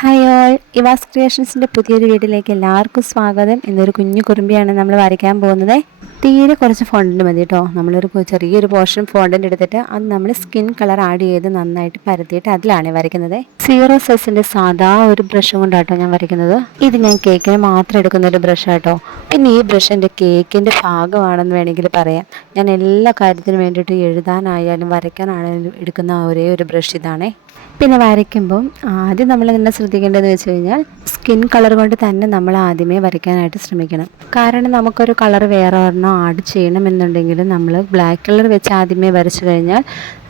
Hi all, ഇവാസ് ക്രിയേഷൻസിൻ്റെ പുതിയൊരു വീഡിയോയിലേക്ക് എല്ലാവർക്കും സ്വാഗതം. ഇന്നൊരു കുഞ്ഞു കുറുമ്പിയാണ് നമ്മൾ വരയ്ക്കാൻ പോകുന്നത്. തീരെ കുറച്ച് ഫോണ്ടൻറ്റ് മതി കേട്ടോ. നമ്മളൊരു ചെറിയൊരു പോർഷൻ ഫോണ്ടൻറ്റ് എടുത്തിട്ട് അത് നമ്മൾ സ്കിൻ കളർ ആഡ് ചെയ്ത് നന്നായിട്ട് പരത്തിയിട്ട് അതിലാണ് വരയ്ക്കുന്നത്. സീറോ സൈസിൻ്റെ സാധാ ഒരു ബ്രഷ് കൊണ്ടാട്ടോ ഞാൻ വരയ്ക്കുന്നത്. ഇത് ഞാൻ കേക്കിന് മാത്രം എടുക്കുന്ന ഒരു ബ്രഷ് ആട്ടോ. പിന്നെ ഈ ബ്രഷ് എൻ്റെ കേക്കിൻ്റെ ഭാഗമാണെന്ന് വേണമെങ്കിൽ പറയാം. ഞാൻ എല്ലാ കാര്യത്തിനും വേണ്ടിയിട്ട് എഴുതാനായാലും വരയ്ക്കാനായാലും എടുക്കുന്ന ഒരേ ഒരു ബ്രഷ് ഇതാണേ. പിന്നെ വരയ്ക്കുമ്പം ആദ്യം നമ്മൾ തന്നെ ശ്രദ്ധിക്കേണ്ടതെന്ന് വെച്ച് കഴിഞ്ഞാൽ സ്കിൻ കളർ കൊണ്ട് തന്നെ നമ്മൾ ആദ്യമേ വരയ്ക്കാനായിട്ട് ശ്രമിക്കണം. കാരണം നമുക്കൊരു കളർ വേറെ ഒരെണ്ണം ആഡ് ചെയ്യണമെന്നുണ്ടെങ്കിൽ നമ്മൾ ബ്ലാക്ക് കളർ വെച്ച് ആദ്യമേ വരച്ചു കഴിഞ്ഞാൽ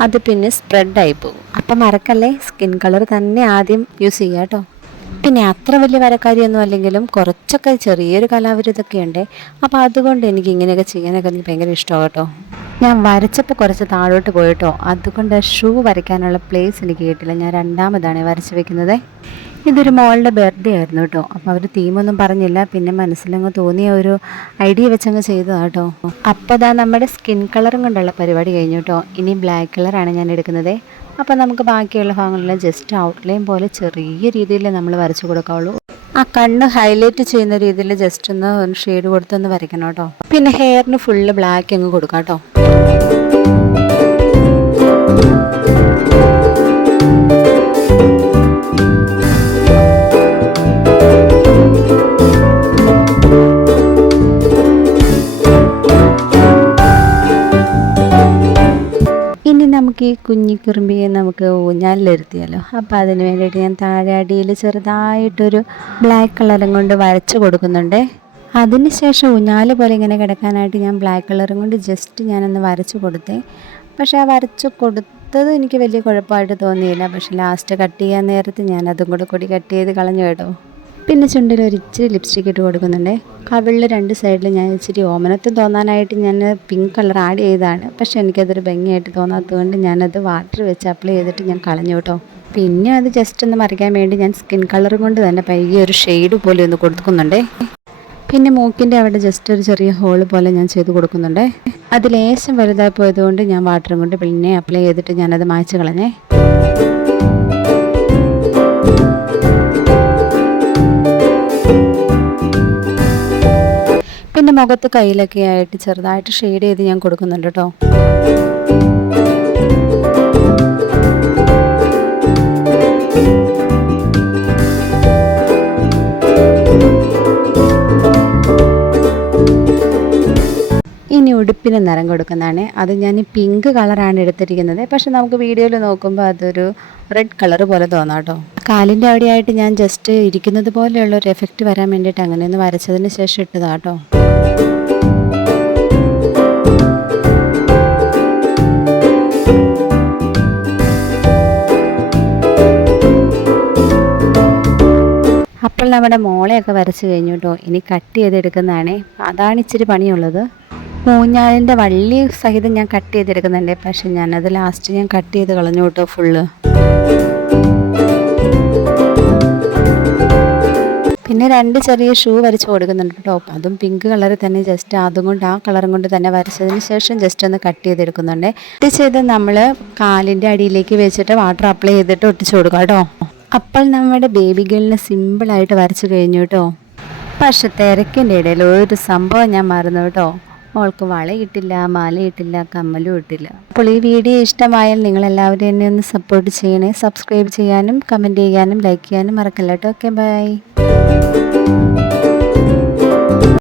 അത് പിന്നെ സ്പ്രെഡായി പോകും. അപ്പം മറക്കല്ലേ, സ്കിൻ കളർ തന്നെ ആദ്യം യൂസ് ചെയ്യുക കേട്ടോ. പിന്നെ അത്ര വലിയ വരക്കാരിയൊന്നും അല്ലെങ്കിലും കുറച്ചൊക്കെ ചെറിയൊരു കലാവിരുതൊക്കെ ഉണ്ട്. അപ്പോൾ അതുകൊണ്ട് എനിക്ക് ഇങ്ങനെയൊക്കെ ചെയ്യാനൊക്കെ എനിക്ക് ഭയങ്കര ഇഷ്ടമാണ് കേട്ടോ. ഞാൻ വരച്ചപ്പോൾ കുറച്ച് താഴോട്ട് പോയിട്ടോ, അതുകൊണ്ട് ഷൂ വരയ്ക്കാനുള്ള പ്ലേസ് എനിക്ക് കിട്ടില്ല. ഞാൻ രണ്ടാമതാണ് വരച്ച് വെക്കുന്നത്. ഇതൊരു മോളുടെ ബർത്ത്ഡേ ആയിരുന്നു കേട്ടോ. അപ്പോൾ അവർ തീമൊന്നും പറഞ്ഞില്ല, പിന്നെ മനസ്സിലങ്ങ് തോന്നിയ ഒരു ഐഡിയ വെച്ചങ്ങ് ചെയ്തതാണ് കേട്ടോ. അപ്പോൾ ഇതാ നമ്മുടെ സ്കിൻ കളറും കൊണ്ടുള്ള പരിപാടി കഴിഞ്ഞു കേട്ടോ. ഇനി ബ്ലാക്ക് കളറാണ് ഞാൻ എടുക്കുന്നത്. അപ്പോൾ നമുക്ക് ബാക്കിയുള്ള ഭാഗങ്ങളെല്ലാം ജസ്റ്റ് ഔട്ട്ലൈൻ പോലെ ചെറിയ രീതിയിൽ നമ്മൾ വരച്ച് കൊടുക്കാവുള്ളൂ. ആ കണ്ണ് ഹൈലൈറ്റ് ചെയ്യുന്ന രീതിയിൽ ജസ്റ്റ് ഒന്ന് ഷെയ്ഡ് കൊടുത്തൊന്ന് വരയ്ക്കണം കേട്ടോ. പിന്നെ ഹെയറിന് ഫുള്ള് ബ്ലാക്ക് അങ്ങ് കൊടുക്കാം കേട്ടോ. ഇനി നമുക്ക് ഈ കുഞ്ഞിക്കുറുമ്പിയെ നമുക്ക് ഊഞ്ഞാലിലിരുത്തിയാലോ. അപ്പോൾ അതിന് വേണ്ടിയിട്ട് ഞാൻ താഴെ അടിയിൽ ചെറുതായിട്ടൊരു ബ്ലാക്ക് കളറും കൊണ്ട് വരച്ച് കൊടുക്കുന്നുണ്ട്. അതിനുശേഷം ഊഞ്ഞാല് പോലെ ഇങ്ങനെ കിടക്കാനായിട്ട് ഞാൻ ബ്ലാക്ക് കളറും കൊണ്ട് ജസ്റ്റ് ഞാനൊന്ന് വരച്ച് കൊടുത്തേ. പക്ഷേ ആ വരച്ച് കൊടുത്തത് എനിക്ക് വലിയ കുഴപ്പമായിട്ട് തോന്നിയില്ല. പക്ഷേ ലാസ്റ്റ് കട്ട് ചെയ്യാൻ നേരത്ത് ഞാൻ അതും കൂടി കട്ട് ചെയ്ത് കളഞ്ഞു കേട്ടോ. പിന്നെ ചുണ്ടിൽ ഒരു ഇച്ചിരി ലിപ്സ്റ്റിക് ഇട്ട് കൊടുക്കുന്നുണ്ട്. കവിളിൽ രണ്ട് സൈഡിൽ ഞാൻ ഇച്ചിരി ഓമനത്തും തോന്നാനായിട്ട് ഞാൻ പിങ്ക് കളർ ആഡ് ചെയ്തതാണ്. പക്ഷേ എനിക്കതൊരു ഭംഗിയായിട്ട് തോന്നാത്തതുകൊണ്ട് ഞാനത് വാട്ടർ വെച്ച് അപ്ലൈ ചെയ്തിട്ട് ഞാൻ കളഞ്ഞു കേട്ടോ. പിന്നെ അത് ജസ്റ്റ് ഒന്ന് മറിക്കാൻ വേണ്ടി ഞാൻ സ്കിൻ കളറും കൊണ്ട് തന്നെ പയ്യെ ഒരു ഷെയ്ഡ് പോലെ ഒന്ന് കൊടുക്കുന്നുണ്ട്. പിന്നെ മൂക്കിൻ്റെ അവിടെ ജസ്റ്റ് ഒരു ചെറിയ ഹോൾ പോലെ ഞാൻ ചെയ്ത് കൊടുക്കുന്നുണ്ട്. അത് ലേശം വലുതായി പോയതുകൊണ്ട് ഞാൻ വാട്ടറും കൊണ്ട് പിന്നെ അപ്ലൈ ചെയ്തിട്ട് ഞാനത് മായ്ച്ച് കളഞ്ഞേ. പിന്നെ മുഖത്ത് കയ്യിലൊക്കെ ആയിട്ട് ചെറുതായിട്ട് ഷെയ്ഡ് ചെയ്ത് ഞാൻ കൊടുക്കുന്നുണ്ട് കേട്ടോ. ഇനി ഉടുപ്പിന് നിറം കൊടുക്കുന്നതാണ്. അത് ഞാൻ പിങ്ക് കളറാണ് എടുത്തിരിക്കുന്നത്. പക്ഷെ നമുക്ക് വീഡിയോയിൽ നോക്കുമ്പോൾ അതൊരു റെഡ് കളർ പോലെ തോന്നാം കേട്ടോ. കാലിൻ്റെ അവിടെയായിട്ട് ഞാൻ ജസ്റ്റ് ഇരിക്കുന്നത് പോലെയുള്ള ഒരു എഫക്റ്റ് വരാൻ വേണ്ടിയിട്ട് അങ്ങനെയൊന്ന് വരച്ചതിന് ശേഷം ഇട്ടതാട്ടോ. അപ്പോൾ നമ്മുടെ മോളെയൊക്കെ വരച്ച് കഴിഞ്ഞു കേട്ടോ. ഇനി കട്ട് ചെയ്തെടുക്കുന്നതാണ്. അതാണ് ഇച്ചിരി പണിയുള്ളത്. ഊഞ്ഞാലിൻ്റെ വള്ളി സഹിതം ഞാൻ കട്ട് ചെയ്തെടുക്കുന്നുണ്ട്. പക്ഷെ ഞാനത് ലാസ്റ്റ് ഞാൻ കട്ട് ചെയ്ത് കളഞ്ഞു കേട്ടോ ഫുള്ള്. പിന്നെ രണ്ട് ചെറിയ ഷൂ വരച്ച് കൊടുക്കുന്നുണ്ട് കേട്ടോ. അതും പിങ്ക് കളറിൽ തന്നെ ജസ്റ്റ് അതും കൊണ്ട് ആ കളറും കൊണ്ട് തന്നെ വരച്ചതിന് ശേഷം ജസ്റ്റ് ഒന്ന് കട്ട് ചെയ്തെടുക്കുന്നുണ്ട്. ഇത് ചെയ്ത് നമ്മൾ കാലിൻ്റെ അടിയിലേക്ക് വെച്ചിട്ട് വാട്ടർ അപ്ലൈ ചെയ്തിട്ട് ഒട്ടിച്ചു കൊടുക്കാം കേട്ടോ. അപ്പോൾ നമ്മുടെ ബേബി ഗേളിനെ സിമ്പിളായിട്ട് വരച്ച് കഴിഞ്ഞു കേട്ടോ. പക്ഷെ തിരക്കിൻ്റെ ഇടയിൽ ഒരു സംഭവം ഞാൻ മറന്നു കേട്ടോ. മോൾക്ക് വളയിട്ടില്ല, മാലയിട്ടില്ല, കമ്മലും ഇട്ടില്ല. അപ്പോൾ ഈ വീഡിയോ ഇഷ്ടമായാൽ നിങ്ങളെല്ലാവരും എന്നെ ഒന്ന് സപ്പോർട്ട് ചെയ്യണേ. സബ്സ്ക്രൈബ് ചെയ്യാനും കമൻറ്റ് ചെയ്യാനും ലൈക്ക് ചെയ്യാനും മറക്കല്ല കേട്ടോ. Okay, by.